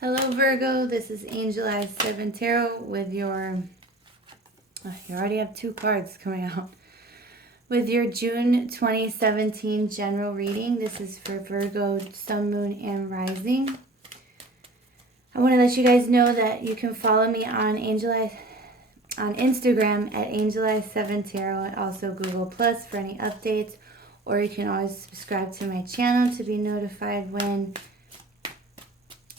Hello Virgo, this is Angel Eyes 7 Tarot with your, you already have 2 cards coming out, with your June 2017 general reading. This is for Virgo, Sun, Moon, and Rising. I want to let you guys know that you can follow me on on Instagram at Angel Eyes 7 Tarot, and also Google Plus for any updates, or you can always subscribe to my channel to be notified when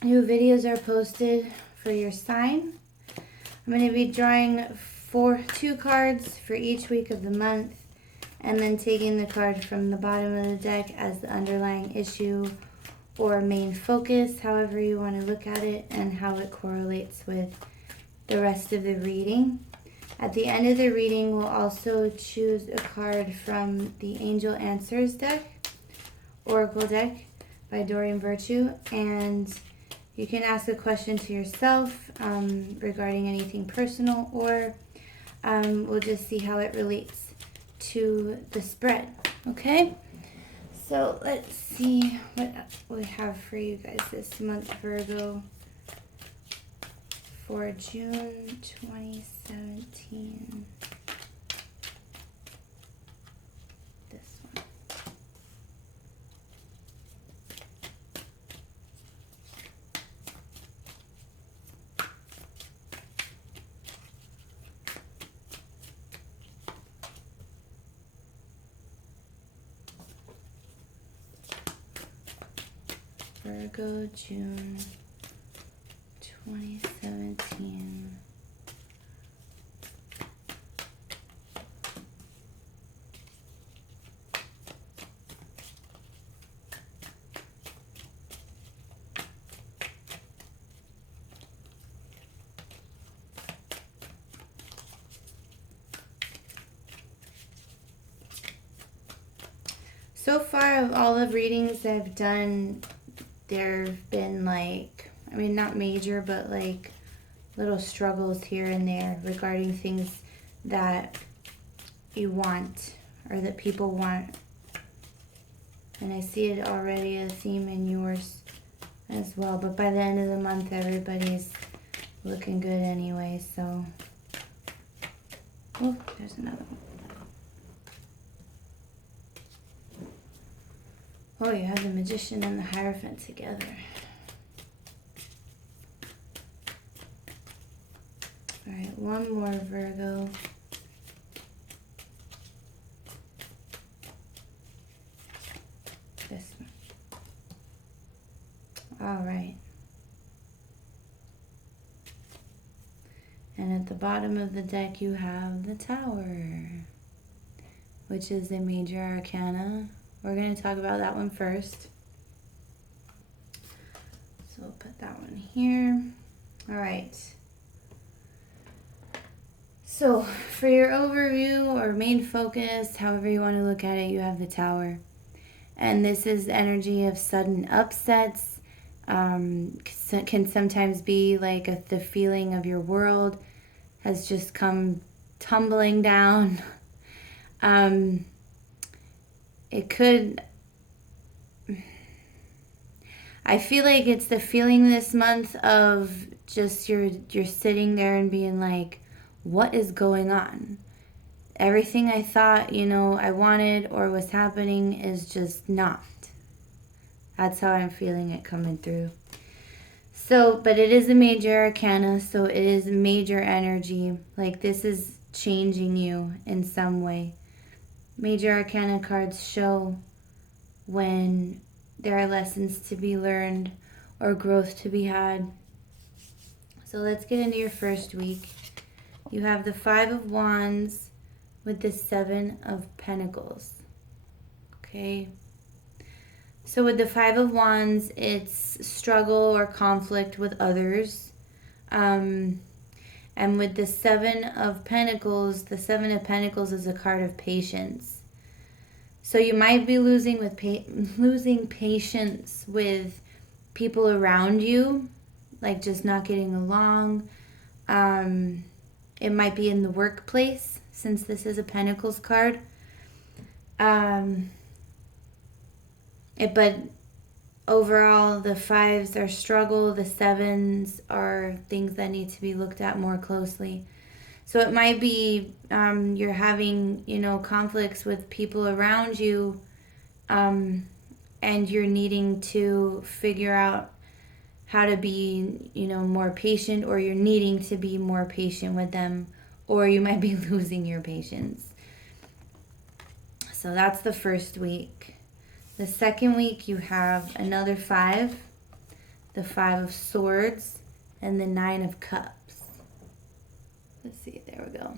new videos are posted for your sign. I'm going to be drawing 2 cards for each week of the month, and then taking the card from the bottom of the deck as the underlying issue or main focus, however you want to look at it, and how it correlates with the rest of the reading. At the end of the reading, we'll also choose a card from the Angel Answers deck, Oracle deck by Doreen Virtue, and you can ask a question to yourself regarding anything personal, or we'll just see how it relates to the spread. Okay? So let's see what we have for you guys this month, Virgo, for June 2017. Virgo, June 2017. So far, of all the readings I've done, there have been not major, but little struggles here and there regarding things that you want or that people want. And I see it already a theme in yours as well. But by the end of the month, everybody's looking good anyway, so. Oh, there's another one. Oh, you have the Magician and the Hierophant together. All right, one more, Virgo. This one. All right. And at the bottom of the deck, you have the Tower, which is a major arcana. We're going to talk about that one first. So we'll put that one here. All right. So for your overview or main focus, however you want to look at it, you have the Tower. And this is energy of sudden upsets. Can sometimes be like the feeling of your world has just come tumbling down. It could, I feel like it's the feeling this month of just you're sitting there and being like, what is going on? Everything I thought, I wanted or was happening is just not. That's how I'm feeling it coming through. So, but it is a major arcana, so it is major energy. Like this is changing you in some way. Major arcana cards show when there are lessons to be learned or growth to be had. So let's get into your first week. You have the 5 of Wands with the 7 of Pentacles. Okay. So with the 5 of Wands, it's struggle or conflict with others. And with the 7 of Pentacles, the 7 of Pentacles is a card of patience. So you might be losing patience with people around you, like just not getting along. It might be in the workplace, since this is a Pentacles card. But overall, the 5s are struggle, the 7s are things that need to be looked at more closely. So it might be you're having, conflicts with people around you, and you're needing to figure out how to be, more patient, or you're needing to be more patient with them, or you might be losing your patience. So that's the first week. The second week, you have another 5, the 5 of Swords, and the 9 of Cups. Let's see, there we go.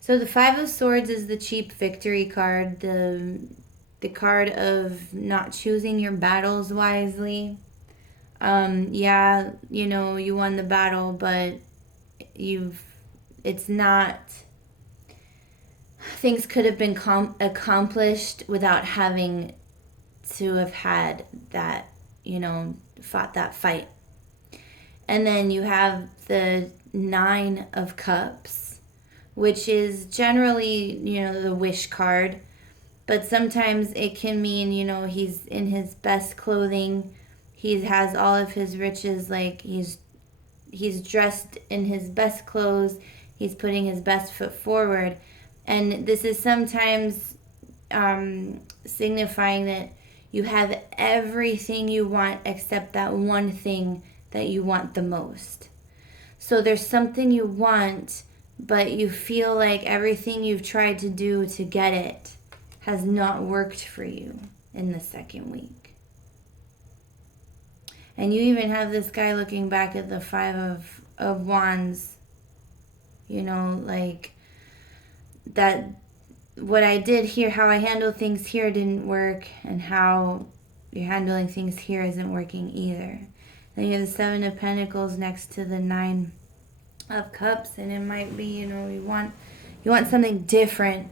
So the 5 of Swords is the cheap victory card, the card of not choosing your battles wisely. Yeah, you won the battle, but it's not, things could have been accomplished without having to have had that, fought that fight. And then you have the 9 of Cups, which is generally, the wish card. But sometimes it can mean, he's in his best clothing. He has all of his riches, like he's dressed in his best clothes. He's putting his best foot forward. And this is sometimes signifying that you have everything you want except that one thing that you want the most. So there's something you want, but you feel like everything you've tried to do to get it has not worked for you in the second week. And you even have this guy looking back at the 5 of Wands, like that what I did here, how I handled things here didn't work, and how you're handling things here isn't working either. Then you have the 7 of Pentacles next to the 9 of Cups, and it might be, you want something different,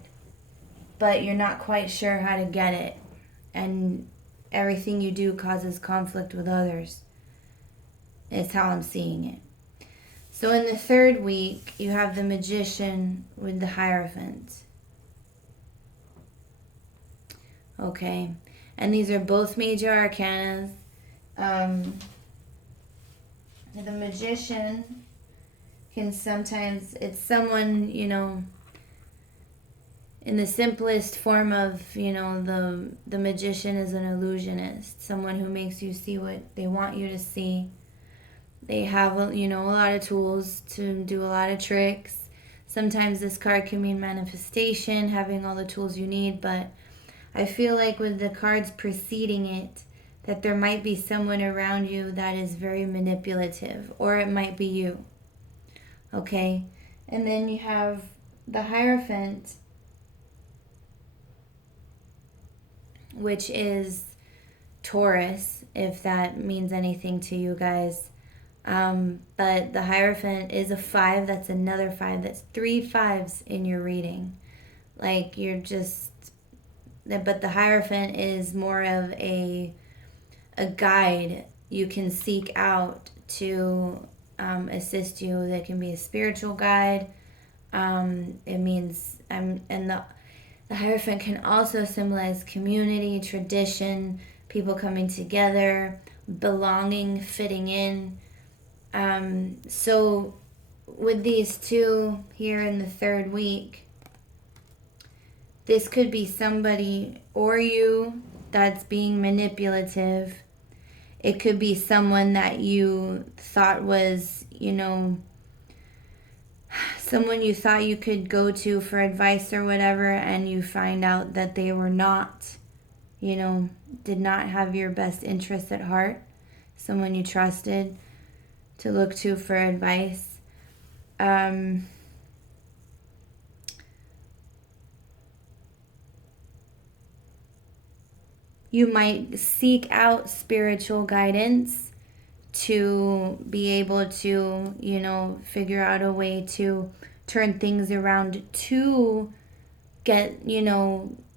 but you're not quite sure how to get it, and everything you do causes conflict with others. Is how I'm seeing it. So in the third week, you have the Magician with the Hierophant. Okay, and these are both major arcanas. The Magician can sometimes, it's someone, in the simplest form of, the magician is an illusionist, someone who makes you see what they want you to see. They have, a lot of tools to do a lot of tricks. Sometimes this card can mean manifestation, having all the tools you need, but I feel like with the cards preceding it, that there might be someone around you that is very manipulative, or it might be you. Okay? And then you have the Hierophant, which is Taurus, if that means anything to you guys. But the Hierophant is a 5, that's another 5, that's 3 5s in your reading. Like but the Hierophant is more of a guide you can seek out to assist you. That can be a spiritual guide. It means, and the Hierophant can also symbolize community, tradition, people coming together, belonging, fitting in. So with these two here in the third week, this could be somebody or you that's being manipulative. It could be someone that you thought was, someone you thought you could go to for advice or whatever, and you find out that they were not, did not have your best interests at heart. Someone you trusted to look to for advice. You might seek out spiritual guidance to be able to, figure out a way to turn things around to get,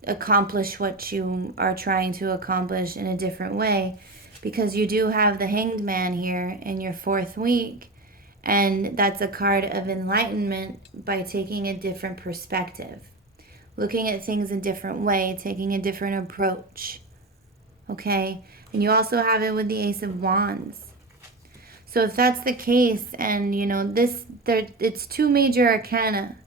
accomplish what you are trying to accomplish in a different way. Because you do have the Hanged Man here in your fourth week, and that's a card of enlightenment by taking a different perspective, looking at things a different way, taking a different approach. okay? And you also have it with the Ace of Wands. So if that's the case, and you know it's two major arcana.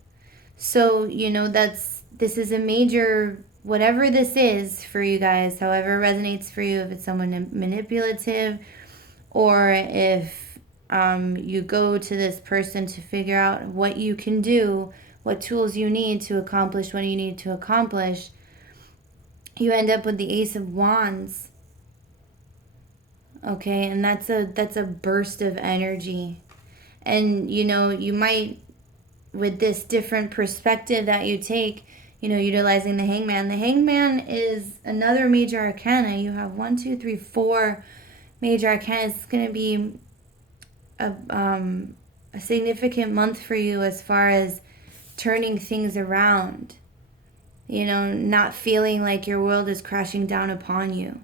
So you know this is a major, whatever this is for you guys, however it resonates for you. If it's someone manipulative, or if you go to this person to figure out what you can do, what tools you need to accomplish what you need to accomplish, you end up with the Ace of Wands. Okay, and that's a burst of energy. And you know, you might, with this different perspective that you take, you know, utilizing the Hangman. The Hangman is another major arcana. You have 1, 2, 3, 4 major arcana. It's going to be a significant month for you as far as turning things around. You know, not feeling like your world is crashing down upon you.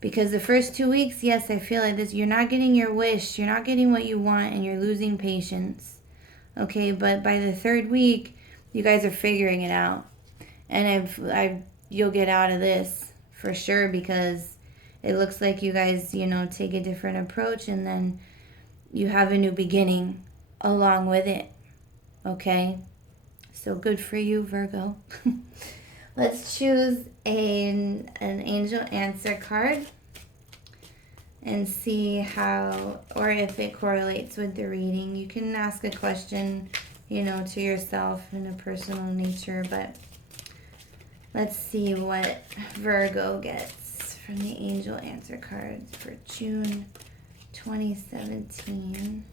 Because the first 2 weeks, yes, I feel like this, you're not getting your wish, you're not getting what you want, and you're losing patience. Okay, but by the third week, you guys are figuring it out. And you'll get out of this for sure, because it looks like you guys, you know, take a different approach, and then you have a new beginning along with it. Okay? So good for you, Virgo. Let's choose an angel answer card and see how, or if it correlates with the reading. You can ask a question, you know, to yourself in a personal nature, but let's see what Virgo gets from the angel answer cards for June 2017.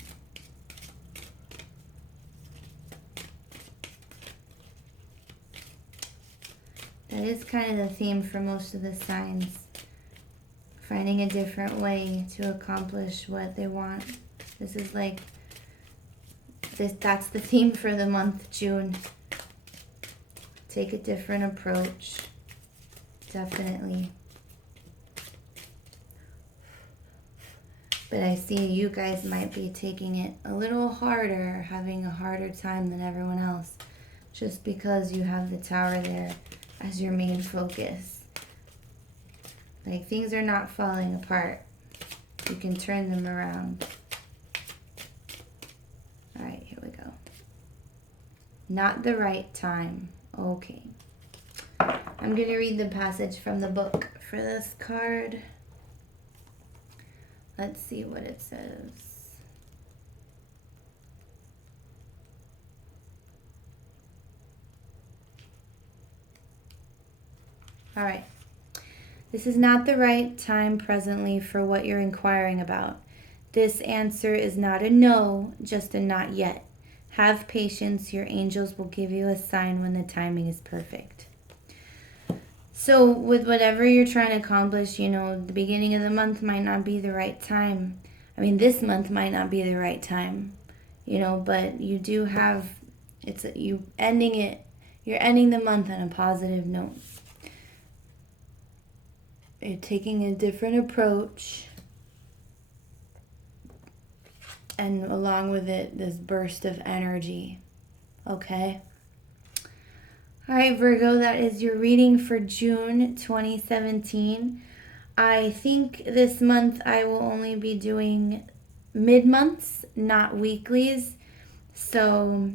That is kind of the theme for most of the signs. Finding a different way to accomplish what they want. This is like, that's the theme for the month, June. Take a different approach. Definitely. But I see you guys might be taking it a little harder, having a harder time than everyone else, just because you have the Tower there as your main focus. Like, things are not falling apart. You can turn them around. All right, here we go. Not the right time. Okay. I'm going to read the passage from the book for this card. Let's see what it says. All right. This is not the right time presently for what you're inquiring about. This answer is not a no, just a not yet. Have patience. Your angels will give you a sign when the timing is perfect. So with whatever you're trying to accomplish, you know, the beginning of the month might not be the right time. I mean, this month might not be the right time, you know, but you do have, you're ending the month on a positive note. You're taking a different approach, and along with it, this burst of energy. Okay? All right, Virgo, that is your reading for June 2017. I think this month I will only be doing mid-months, not weeklies. So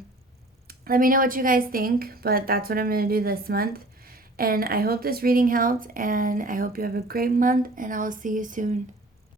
let me know what you guys think, but that's what I'm going to do this month. And I hope this reading helped, and I hope you have a great month, and I'll see you soon.